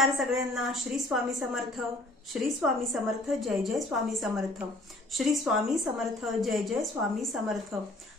नमस्कार सगळ्यांना। श्री स्वामी समर्थ, श्री स्वामी समर्थ, जय जय स्वामी समर्थ, श्री स्वामी समर्थ, जय जय स्वामी समर्थ।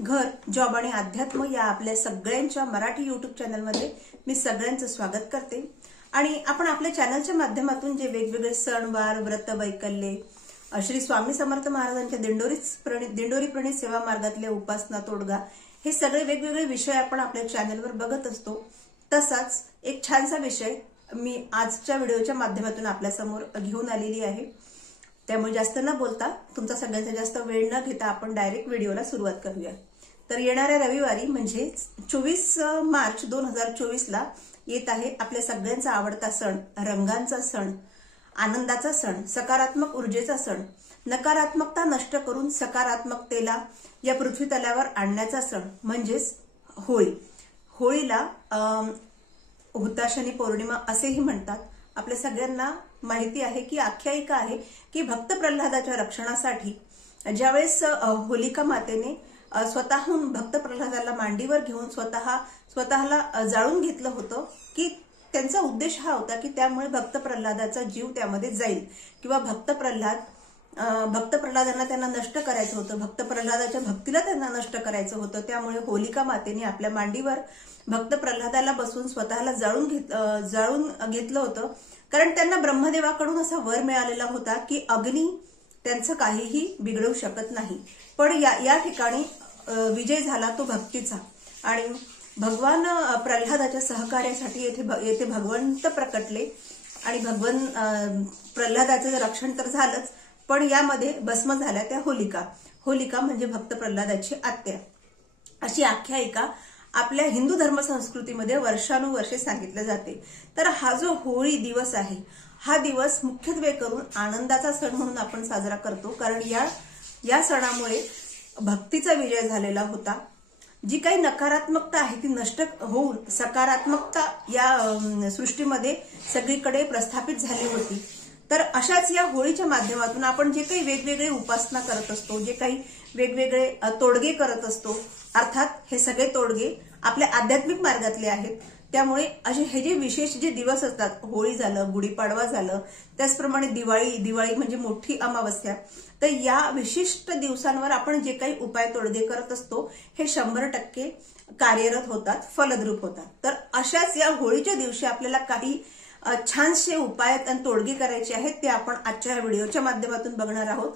घर, जॉब आणि अध्यात्म या आपल्या सगळ्यांच्या मराठी YouTube चॅनलमध्ये मी सगळ्यांचं स्वागत करते। आणि आपण आपल्या चॅनलच्या माध्यमातून जे वेगवेगळे सणवार, व्रत, वैकल्ये, श्री स्वामी समर्थ महाराजांच्या दिंडोरी प्रणित सेवा मार्गातले उपासना, तोडगा हे सगळे वेगवेगळे विषय आपण आपल्या चॅनलवर बघत असतो। तसाच एक छानसा विषय मी आजच्या व्हिडिओच्या माध्यमातून आपल्या समोर घेऊन आलेली आहे। त्यामुळे जास्त न बोलता, तुमचा सगळ्यांचा जास्त वेळ न घेता आपण डायरेक्ट व्हिडिओला सुरुवात करूया। तर येणाऱ्या रविवारी म्हणजे 24 मार्च 2024 ला येत आहे आपल्या सगळ्यांचा आवडता सण, रंगांचा सण, आनंदाचा सण, सकारात्मक ऊर्जेचा सण, नकारात्मकता नष्ट करून सकारात्मकतेला या पृथ्वी तलावर आणण्याचा सण म्हणजेच होळी। होळीला हुताशनी पौर्णिमा असेही म्हणतात। आपल्या सगळ्यांना माहिती आहे की आख्यायिका आहे की भक्त प्रल्हादाच्या रक्षणासाठी ज्यावेळेस होलिका मातेने स्वतःहून भक्त प्रल्हादाला मांडीवर घेऊन स्वतःला जाळून घेतलं होतं, की त्यांचा उद्देश हा होता की त्यामुळे भक्त प्रल्हादाचा जीव त्यामध्ये जाईल किंवा भक्त प्रल्हादांना त्यांना नष्ट करायचं होतं, भक्त प्रल्हादाच्या भक्तीला त्यांना नष्ट करायचं होतं। त्यामुळे होलिका मातेने आपल्या मांडीवर भक्त प्रल्हादाला बसून स्वतःला जाळून घेतलं होतं। कारण त्यांना ब्रह्मदेवाकडून असा वर मिळालेला होता की अग्नी त्यांचं काहीही बिघडवू शकत नाही। पण या ठिकाणी विजय झाला तो भक्तीचा, आणि भगवान प्रल्हादाच्या सहकार्यासाठी येथे भगवंत प्रकटले आणि प्रल्हादाचं रक्षण तर झालंच, पण यामध्ये भस्म झाल्या त्या होलिका म्हणजे भक्त प्रल्हादाची आत्या। अशी आख्यायिका आपल्या हिंदू धर्म संस्कृतीमध्ये वर्षानुवर्षे सांगितले जाते। तर हा जो होळी दिवस आहे, हा दिवस मुख्यत्वे करून आनंदाचा सण म्हणून आपण साजरा करतो। कारण या सणामुळे भक्तीचा विजय झालेला होता। जी काही नकारात्मकता आहे ती नष्ट होऊन सकारात्मकता या सृष्टीमध्ये सगळीकडे प्रस्थापित झाली होती। तर अशाच या होळीच्या माध्यमातून आपण जे काही वेगवेगळे उपासना करत असतो, जे काही वेगवेगळे तोडगे करत असतो, अर्थात हे सगळे तोडगे आपल्या आध्यात्मिक मार्गातले आहेत। त्यामुळे असे हे जे विशेष जे दिवस असतात, होळी झालं, गुढीपाडवा झालं, त्याचप्रमाणे दिवाळी म्हणजे मोठी अमावस्या, तर या विशिष्ट दिवसांवर आपण जे काही उपाय तोडगे करत असतो हे 100% कार्यरत होतात, फलद्रूप होतात। तर अशाच या होळीच्या दिवशी आपल्याला काही छानसे उपाय आणि तोडगे करायचे आहेत, ते आपण आजच्या व्हिडिओच्या माध्यमातून बघणार आहोत।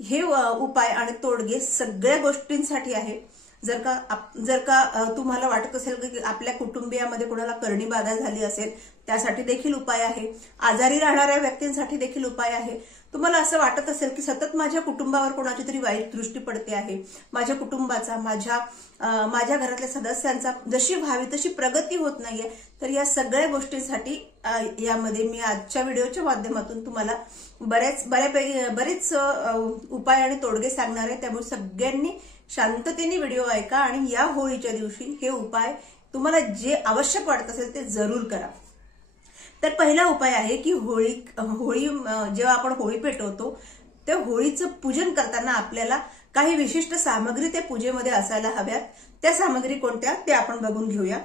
हे उपाय आणि तोडगे सगळ्या गोष्टींसाठी आहे। जर का तुम्हाला वाटत असेल की आपल्या कुटुंबियामध्ये कोणाला करणी बाधा झाली असेल, त्यासाठी देखील उपाय आहे। आजारी राहणाऱ्या व्यक्तींसाठी देखील उपाय आहे। तुम्हाला असं वाटत असेल की सतत माझ्या कुटुंबावर कोणाची तरी वाईट दृष्टी पडते आहे, माझ्या कुटुंबाचा, माझ्या घरातल्या सदस्यांचा जशी व्हावी तशी प्रगती होत नाहीये, तर या सगळ्या गोष्टींसाठी यामध्ये मी आजच्या व्हिडिओच्या माध्यमातून तुम्हाला बरेच उपाय आणि तोडगे सांगणार आहे। त्यामुळे सगळ्यांनी शांततेने व्हिडिओ ऐका आणि या होळीच्या दिवशी हे उपाय तुम्हाला जे आवश्यक वाटत असेल ते जरूर करा। तर पहिला उपाय आहे की होळी जेव्हा आपण होळी पेटवतो त्या होळीचं पूजन करताना आपल्याला काही विशिष्ट सामग्री त्या पूजेमध्ये असायला हव्यात। त्या सामग्री कोणत्या ते आपण बघून घेऊया।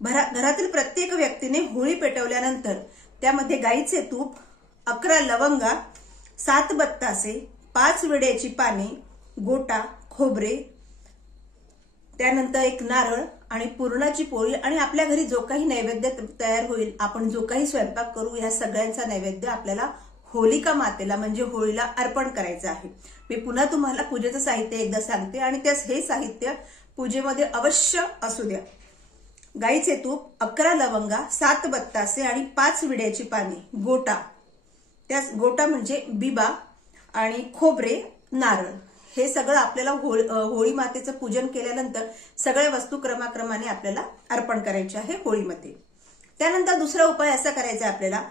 घरातील प्रत्येक व्यक्तीने होळी पेटवल्यानंतर त्यामध्ये गाईचे तूप, 11 लवंगा, 7 बत्तासे, 5 विड्याची पाने, गोटा, खोबरे, त्यानंतर एक नारळ आणि पुरणाची पोळी आणि आपल्या घरी जो काही नैवेद्य तयार होईल, आपण जो काही स्वयंपाक करू, या सगळ्यांचा नैवेद्य आपल्याला होलिका मातेला म्हणजे होळीला अर्पण करायचं आहे। मी पुन्हा तुम्हाला पूजेचं साहित्य एकदा सांगते आणि त्यास हे साहित्य पूजेमध्ये अवश्य असू द्या। गाईचे तूप, 11 लवंगा, 7 बत्तासे आणि 5 विड्याची पाने, गोटा म्हणजे बिबा आणि खोबरे, नारळ, हे सगळं आपल्याला होळी मातेचं पूजन केल्यानंतर सगळ्या वस्तू क्रमाक्रमाने आपल्याला अर्पण करायचे आहे होळीमध्ये। त्यानंतर दुसरा उपाय असा करायचा आपल्याला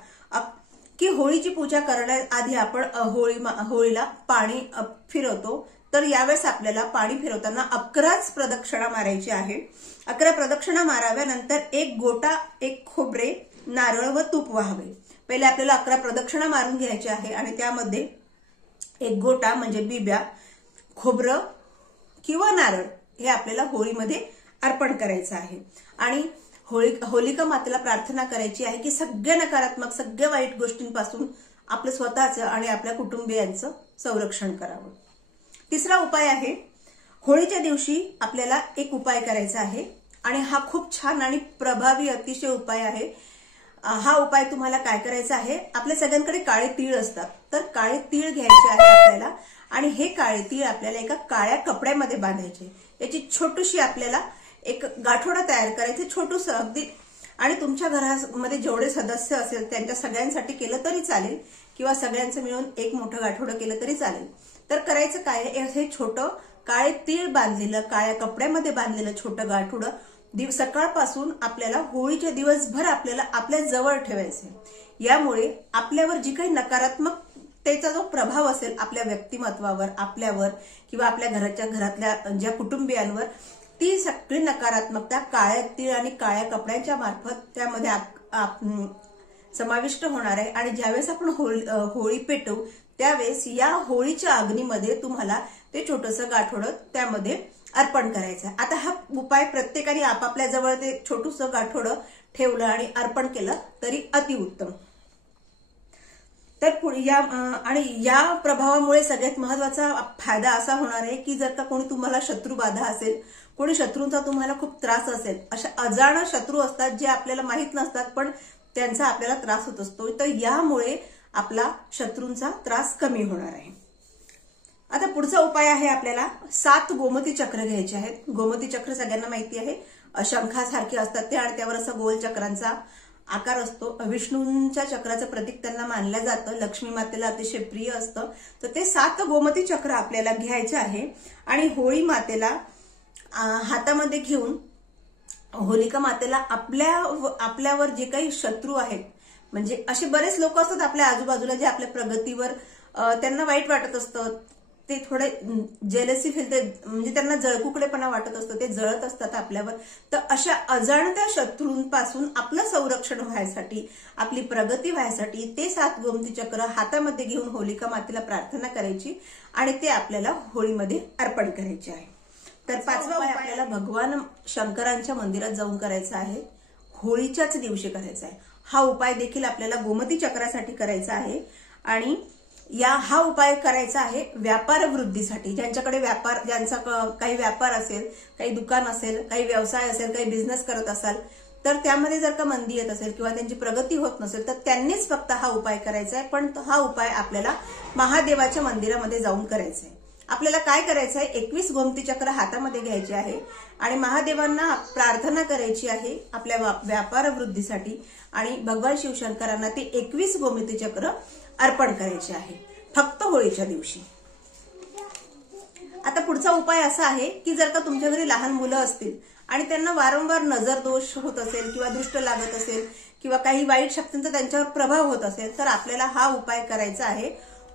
की होळीची पूजा करण्याआधी आपण होळीला पाणी फिरवतो। तर यावेळेस आपल्याला पाणी फिरवताना 11 प्रदक्षिणा मारायची आहे। 11 प्रदक्षिणा माराव्यानंतर एक गोटा, एक खोबरे, नारळ व तूप व्हावे। पहिले आपल्याला 11 प्रदक्षिणा मारून घ्यायचे आहे आणि त्यामध्ये एक गोटा म्हणजे बिब्या, खोबरं किंवा नारळ हे आपल्याला होळीमध्ये अर्पण करायचं आहे। आणि होलिका मातेला प्रार्थना करायची आहे की सगळ्या नकारात्मक, सगळ्या वाईट गोष्टींपासून आपलं स्वतःचं आणि आपल्या कुटुंबियांचं संरक्षण करावं. तिसरा उपाय आहे, होळीच्या दिवशी आपल्याला एक उपाय करायचा आहे आणि हा खूप छान आणि प्रभावी अतिशय उपाय आहे. हा उपाय तुम्हाला काय करायचा आहे, आपल्या सगळ्यांकडे काळे तीळ असतात, तर काळे तीळ घ्यायचे आहे आपल्याला आणि हे काळे तीळ आपल्याला एका काळ्या कपड्यामध्ये बांधायचे. याची छोटीशी आपल्याला एक गाठोडा तयार करायचे, छोटूसं अगदी, आणि तुमच्या घरामध्ये जेवढे सदस्य असेल त्यांच्या सगळ्यांसाठी केलं तरी चालेल किंवा सगळ्यांचं मिळून एक मोठं गाठोडं केलं तरी चालेल. तर करायचं काय, हे छोटं काळे तीळ बांधलेलं, काळ्या कपड्यामध्ये बांधलेलं छोटं गाठोडं सकाळपासून आपल्याला होळीच्या दिवसभर आपल्याला आपल्या जवळ ठेवायचं. यामुळे आपल्यावर जी काही नकारात्मकतेचा जो प्रभाव असेल आपल्या व्यक्तिमत्वावर, आपल्यावर किंवा आपल्या घरातल्या ज्या कुटुंबियांवर, ती सगळी नकारात्मकता काळ्या तीळ आणि काळ्या कपड्यांच्या मार्फत त्यामध्ये समाविष्ट होणार आहे. आणि ज्यावेळेस आपण होळी पेटवू त्यावेळेस या होळीच्या अग्नीमध्ये तुम्हाला ते छोटंसं गाठोडं त्यामध्ये अर्पण करायचं आहे. आता हा उपाय प्रत्येकाने आपापल्या जवळ ते छोटूसं गाठोडं ठेवलं आणि अर्पण केलं तरी अतिउत्तम. तर या प्रभावामुळे सगळ्यात महत्वाचा फायदा असा होणार आहे की जर का कोणी तुम्हाला शत्रुबाधा असेल, कोणी शत्रूंचा तुम्हाला खूप त्रास असेल, अशा अजाण शत्रू असतात जे आपल्याला माहित नसतात पण त्यांचा आपल्याला त्रास होत असतो, तर यामुळे आपला शत्रूंचा त्रास कमी होणार आहे. आता पुढचा उपाय आहे, आपल्याला 7 गोमती चक्र घ्यायचे आहेत. गोमती चक्र सगळ्यांना माहिती आहे, शंखासारखे असतात ते आणि त्यावर असा गोल चक्रांचा आकार असतो. विष्णूंच्या चक्राचं प्रतीक त्यांना मानलं जातं, लक्ष्मी मातेला अतिशय प्रिय असतं. तर ते 7 गोमती चक्र आपल्याला घ्यायचे आहे आणि होळी मातेला हातामध्ये घेऊन होलिका मातेला आपल्यावर जे काही शत्रू आहेत, म्हणजे असे बरेच लोक असतात आपल्या आजूबाजूला जे आपल्या प्रगतीवर त्यांना वाईट वाटत असतं, ते थोडे जेलसी फील, म्हणजे त्यांना जळकुकडेपणा वाटत असतं, ते जळत असतात आपल्यावर. तर अशा अजाणत्या शत्रूंपासून आपलं संरक्षण व्हायसाठी, आपली प्रगती व्हायसाठी ते 7 गोमती चक्र हातामध्ये घेऊन होलिका मातेला प्रार्थना करायची आणि ते आपल्याला होळीमध्ये अर्पण करायचे आहे. तर 5वा उपाय आपल्याला भगवान शंकरांच्या मंदिरात जाऊन करायचा आहे, होळीच्याच दिवशी करायचा आहे. हा उपाय देखील आपल्याला गोमती चक्रासाठी करायचा आहे आणि हा उपाय करायचा आहे व्यापार वृद्धीसाठी. ज्यांच्याकडे ज्यांचा काही व्यापार असेल, काही दुकान असेल, काही व्यवसाय असेल, काही बिझनेस करत असाल, तर त्यामध्ये जर का मंदी येत असेल किंवा त्यांची प्रगती होत नसेल तर त्यांनीच फक्त हा उपाय करायचा आहे. पण हा उपाय आपल्याला महादेवाच्या मंदिरामध्ये जाऊन करायचा आहे. आपल्याला काय करायचं आहे, 21 गोमती चक्र हातामध्ये घ्यायचे आहे आणि महादेवांना प्रार्थना करायची आहे आपल्या व्यापार वृद्धीसाठी आणि भगवान शिवशंकरांना ते 21 गोमती चक्र अर्पण करायचे आहे फक्त होळीच्या दिवशी. आता पुढचा उपाय असा आहे की जर का तुमच्या घरी लहान मुलं असतील आणि त्यांना वारंवार नजर दोष होत असेल किंवा दृष्ट लागत असेल किंवा काही वाईट शक्तींचा त्यांच्यावर प्रभाव होत असेल तर आपल्याला हा उपाय करायचा आहे.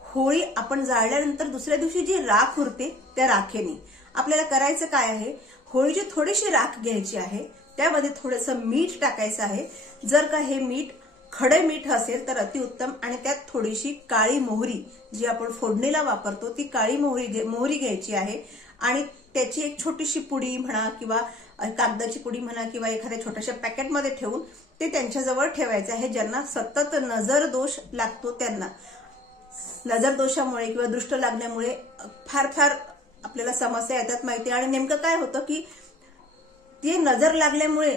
होळी आपण जाळल्यानंतर दुसऱ्या दिवशी जी राख उरते त्या राखेने आपल्याला करायचं काय आहे, होळीची थोडीशी राख घ्यायची आहे, त्यामध्ये थोडंसं मीठ टाकायचं आहे. जर का हे मीठ खडे मीठ असेल तर अतिउत्तम आणि त्यात थोडीशी काळी मोहरी जी आपण फोडणीला वापरतो ती काळी मोहरी घ्यायची आहे आणि त्याची एक छोटीशी पुडी म्हणा किंवा कागदाची पुडी म्हणा किंवा एखाद्या छोट्याशा पॅकेटमध्ये ठेवून ते त्यांच्याजवळ ठेवायचे आहे. ज्यांना सतत नजर दोष लागतो त्यांना नजर दोषामुळे किंवा दृष्ट लागण्यामुळे फार आपल्याला समस्या येतात माहिती. आणि नेमकं काय होतं की ते नजर लागल्यामुळे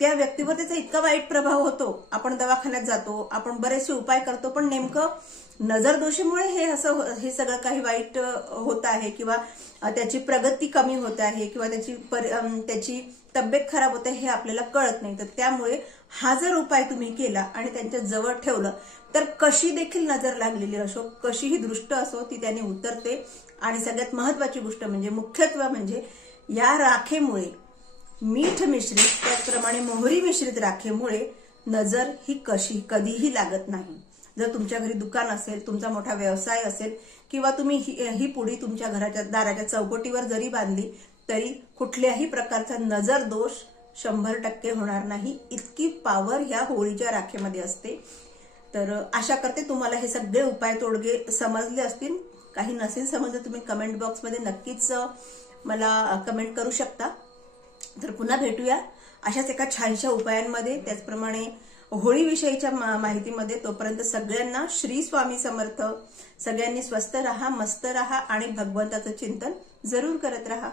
त्या व्यक्तीवर त्याचा इतका वाईट प्रभाव होतो, आपण दवाखान्यात जातो, आपण बरेचसे उपाय करतो, पण नेमकं नजर दोषामुळे हे सगळं काही वाईट होत आहे किंवा त्याची प्रगती कमी होत आहे किंवा त्याची तब्येत खराब होते हे आपल्याला कळत नाही. तर त्यामुळे हा जर उपाय तुम्ही केला आणि त्यांच्या जवळ ठेवलं तर कशी देखील नजर लागलेली असो, कशीही दृष्ट असो, ती त्याने उतरते. आणि सगळ्यात महत्वाची गोष्ट म्हणजे मुख्यत्व म्हणजे या राखेमुळे मीठ मिश्रित त्याचप्रमाणे मोहरी मिश्रित राखेमुळे नजर ही कधीही लागत नाही. जर तुमच्या घरी दुकान असेल, तुमचा मोठा व्यवसाय असेल किंवा तुम्ही ही पुडी तुमच्या घराच्या दाराच्या चौकटीवर जरी बांधली तरी कुठल्याही प्रकारचा नजर दोष 100% होणार नाही. इतकी पॉवर या होळीच्या राखेमध्ये असते. तर आशा करते तुम्हाला हे सगळे उपाय तोडगे समजले असतील. काही नसेल समजलं तुम्ही कमेंट बॉक्समध्ये नक्कीच मला कमेंट करू शकता. तर पुन्हा भेटूया अशाच एका छानशा उपायांमध्ये, त्याचप्रमाणे होळीविषयीच्या माहितीमध्ये. तोपर्यंत सगळ्यांना श्री स्वामी समर्थ. सगळ्यांनी स्वस्थ राहा, मस्त राहा आणि भगवंताचं चिंतन जरूर करत राहा.